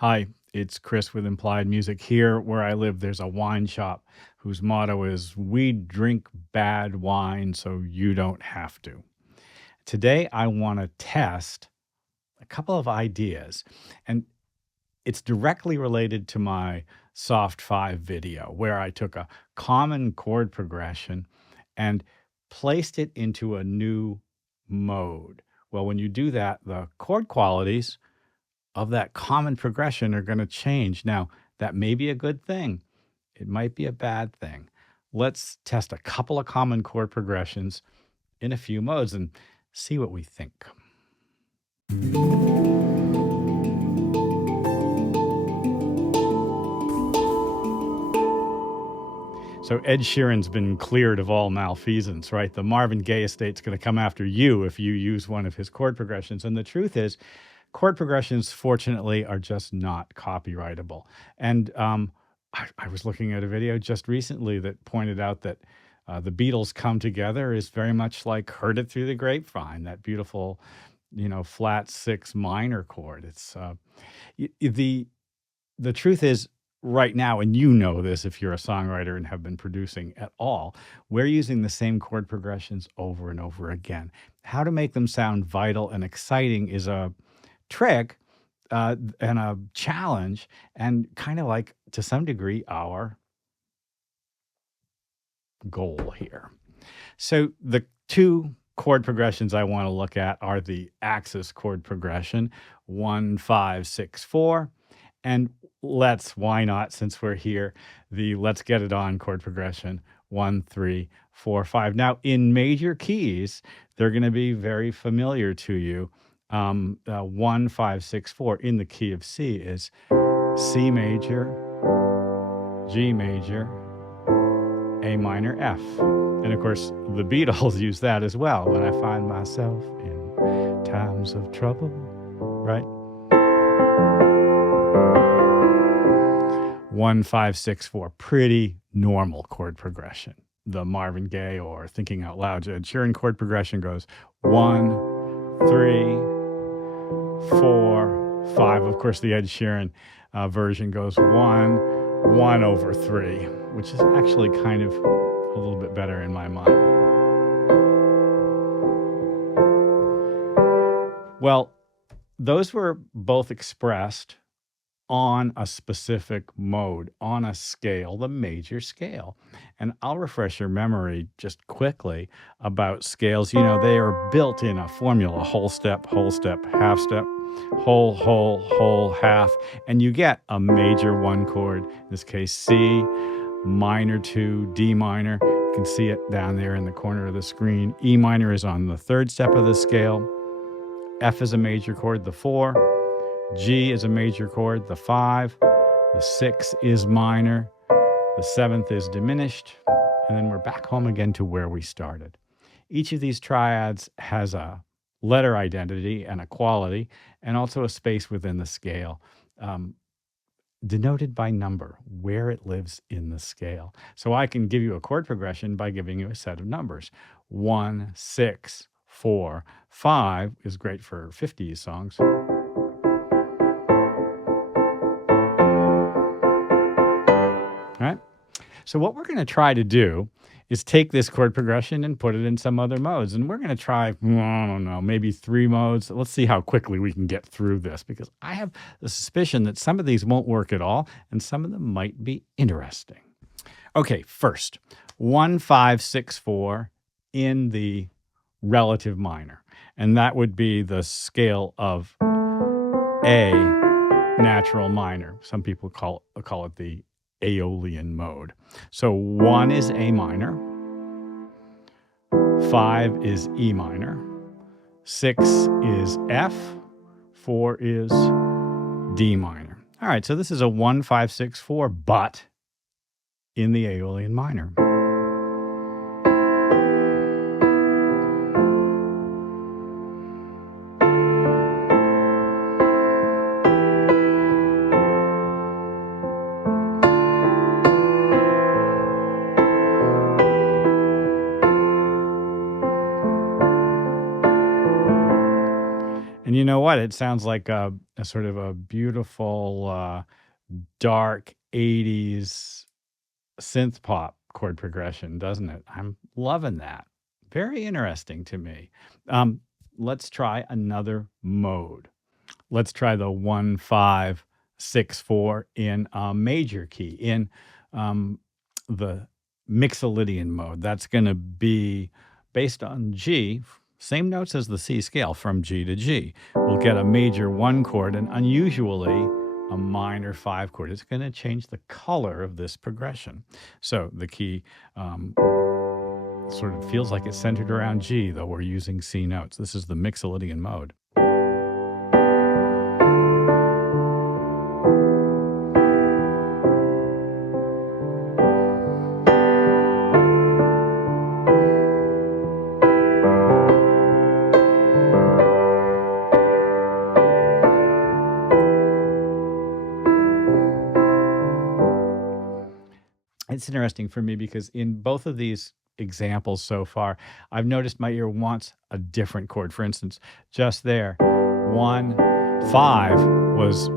Hi, it's Chris with Implied Music. Here where I live, there's a wine shop whose motto is "We drink bad wine so you don't have to." Today, I want to test a couple of ideas, and it's directly related to my Soft 5 video where I took a common chord progression and placed it into a new mode. Well, when you do that, the chord qualities of that common progression are going to change. Now, that may be a good thing. It might be a bad thing. Let's test a couple of common chord progressions in a few modes and see what we think. So Ed Sheeran's been cleared of all malfeasance, right? The Marvin Gaye estate's going to come after you if you use one of his chord progressions. And the truth is, chord progressions, fortunately, are just not copyrightable. And I was looking at a video just recently that pointed out that the Beatles' "Come Together" is very much like "Heard It Through the Grapevine," that beautiful, flat six minor chord. It's the truth is, right now, and you know this if you're a songwriter and have been producing at all, we're using the same chord progressions over and over again. How to make them sound vital and exciting is a trick and a challenge, and kind of like, to some degree, our goal here. So the two chord progressions I want to look at are the axis chord progression, 1, 5, 6, 4, and why not, since we're here, the let's get it on chord progression, 1, 3, 4, 5. Now, in major keys, they're going to be very familiar to you. 1, 5, 6, 4 in the key of C is C major, G major, A minor, F. And of course, the Beatles use that as well. When I find myself in times of trouble, right? 1, 5, 6, 4, pretty normal chord progression. The Marvin Gaye or Thinking Out Loud Ed Sheeran chord progression goes 1, 3, 4, 5. Of course, the Ed Sheeran version goes 1 over 3, which is actually kind of a little bit better in my mind. Well, those were both expressed on a specific mode, on a scale, the major scale. And I'll refresh your memory just quickly about scales. They are built in a formula: whole step, half step, whole, half. And you get a major one chord, in this case C, minor 2, D minor. You can see it down there in the corner of the screen. E minor is on the third step of the scale. F is a major chord, the 4. G is a major chord, the 5. The 6 is minor. The 7th is diminished. And then we're back home again to where we started. Each of these triads has a letter identity and a quality, and also a space within the scale, denoted by number, where it lives in the scale. So I can give you a chord progression by giving you a set of numbers. 1, 6, 4, 5 is great for 50s songs. Right? So what we're going to try to do is take this chord progression and put it in some other modes. And we're going to try, I don't know, maybe 3 modes. Let's see how quickly we can get through this, because I have the suspicion that some of these won't work at all, and some of them might be interesting. Okay, first, 1, 5, 6, 4 in the relative minor. And that would be the scale of A natural minor. Some people call it the Aeolian mode. So 1 is A minor, 5 is E minor, 6 is F, 4 is D minor. All right, so this is a 1, 5, 6, 4, but in the Aeolian minor. And you know what? It sounds like a sort of a beautiful, dark 80s synth pop chord progression, doesn't it? I'm loving that. Very interesting to me. Um, let's try another mode. Let's try the 1-5-6-4 in a major key in the Mixolydian mode. That's going to be based on G, same notes as the C scale from G to G. We'll get a major 1 chord and unusually a minor 5 chord. It's going to change the color of this progression. So the key sort of feels like it's centered around G, though we're using C notes. This is the Mixolydian mode. It's interesting for me because in both of these examples so far, I've noticed my ear wants a different chord. For instance, just there, 1-5 was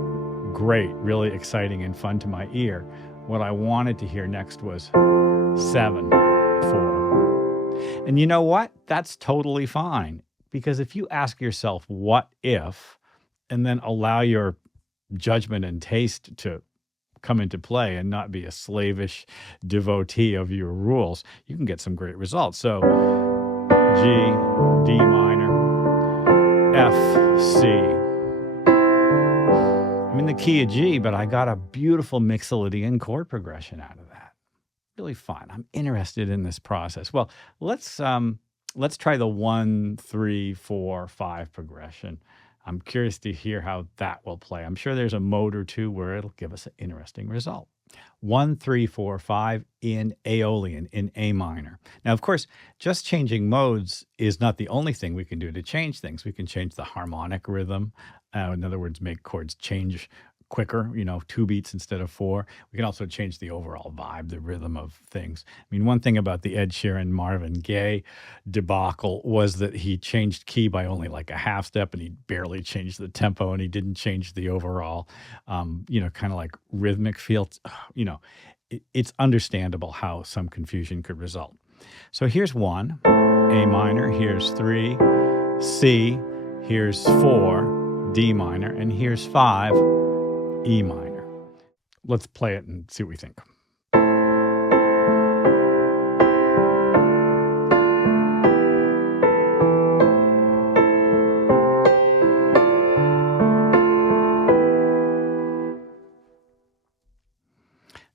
great, really exciting and fun to my ear. What I wanted to hear next was 7-4. And you know what? That's totally fine. Because if you ask yourself, what if, and then allow your judgment and taste to come into play and not be a slavish devotee of your rules, you can get some great results. So G, D minor, F, C. I'm in the key of G, but I got a beautiful Mixolydian chord progression out of that. Really fun. I'm interested in this process. Well, let's try the 1-3-4-5 progression. I'm curious to hear how that will play. I'm sure there's a mode or two where it'll give us an interesting result. 1-3-4-5 in Aeolian, in A minor. Now, of course, just changing modes is not the only thing we can do to change things. We can change the harmonic rhythm. In other words, make chords change quicker, 2 beats instead of 4. We can also change the overall vibe, the rhythm of things. I mean, one thing about the Ed Sheeran Marvin Gaye debacle was that he changed key by only like a half step, and he barely changed the tempo, and he didn't change the overall, kind of like rhythmic feel. It's understandable how some confusion could result. So here's 1, A minor, here's 3, C, here's 4, D minor, and here's 5, E minor. Let's play it and see what we think.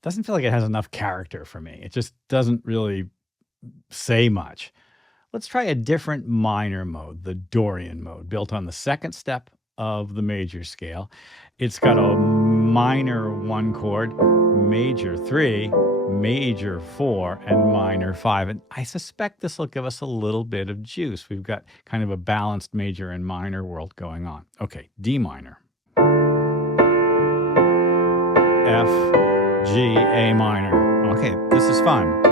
Doesn't feel like it has enough character for me. It just doesn't really say much. Let's try a different minor mode, the Dorian mode, built on the second step of the major scale. It's got a minor 1 chord, major 3, major 4, and minor 5. And I suspect this will give us a little bit of juice. We've got kind of a balanced major and minor world going on. Okay, D minor. F, G, A minor. Okay, this is fun.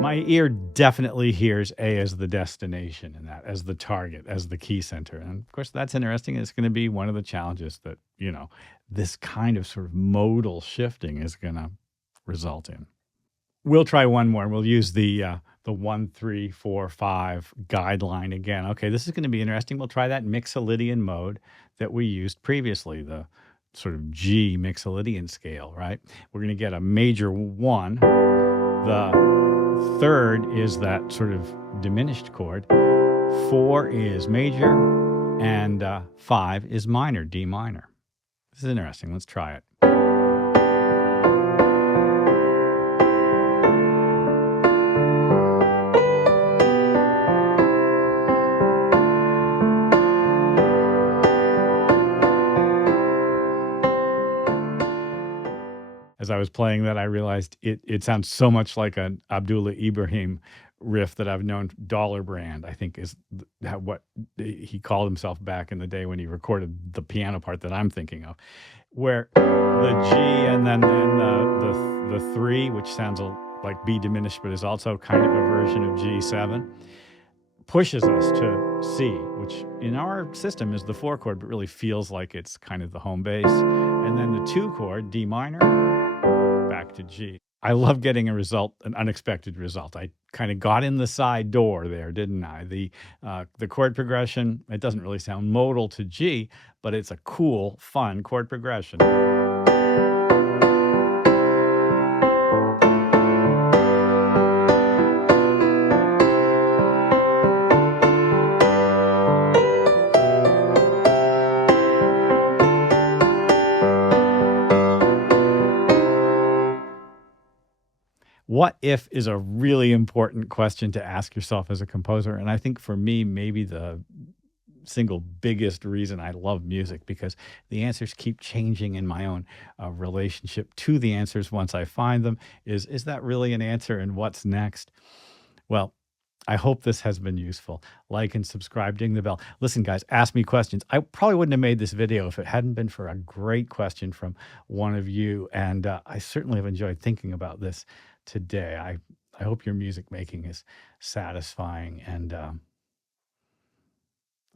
My ear definitely hears A as the destination and that as the target, as the key center. And of course, that's interesting. It's going to be one of the challenges that, this kind of sort of modal shifting is going to result in. We'll try one more. We'll use the 1-3-4-5 guideline again. Okay, this is going to be interesting. We'll try that Mixolydian mode that we used previously, the sort of G Mixolydian scale, right? We're going to get a major 1. The third is that sort of diminished chord. 4 is major, and 5 is minor, D minor. This is interesting. Let's try it. As I was playing that, I realized it sounds so much like an Abdullah Ibrahim riff that I've known. Dollar Brand, I think, is what he called himself back in the day when he recorded the piano part that I'm thinking of, where the G and then the 3, which sounds like B diminished, but is also kind of a version of G7, pushes us to C, which in our system is the 4 chord, but really feels like it's kind of the home bass. And then the 2 chord, D minor, back to G. I love getting an unexpected result. I kind of got in the side door there, didn't I? The chord progression, it doesn't really sound modal to G, but it's a cool, fun chord progression. What if is a really important question to ask yourself as a composer. And I think for me, maybe the single biggest reason I love music, because the answers keep changing in my own relationship to the answers once I find them, is that really an answer, and what's next? Well, I hope this has been useful. Like and subscribe, ding the bell. Listen, guys, ask me questions. I probably wouldn't have made this video if it hadn't been for a great question from one of you. And I certainly have enjoyed thinking about this today. I hope your music making is satisfying, and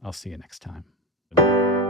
I'll see you next time.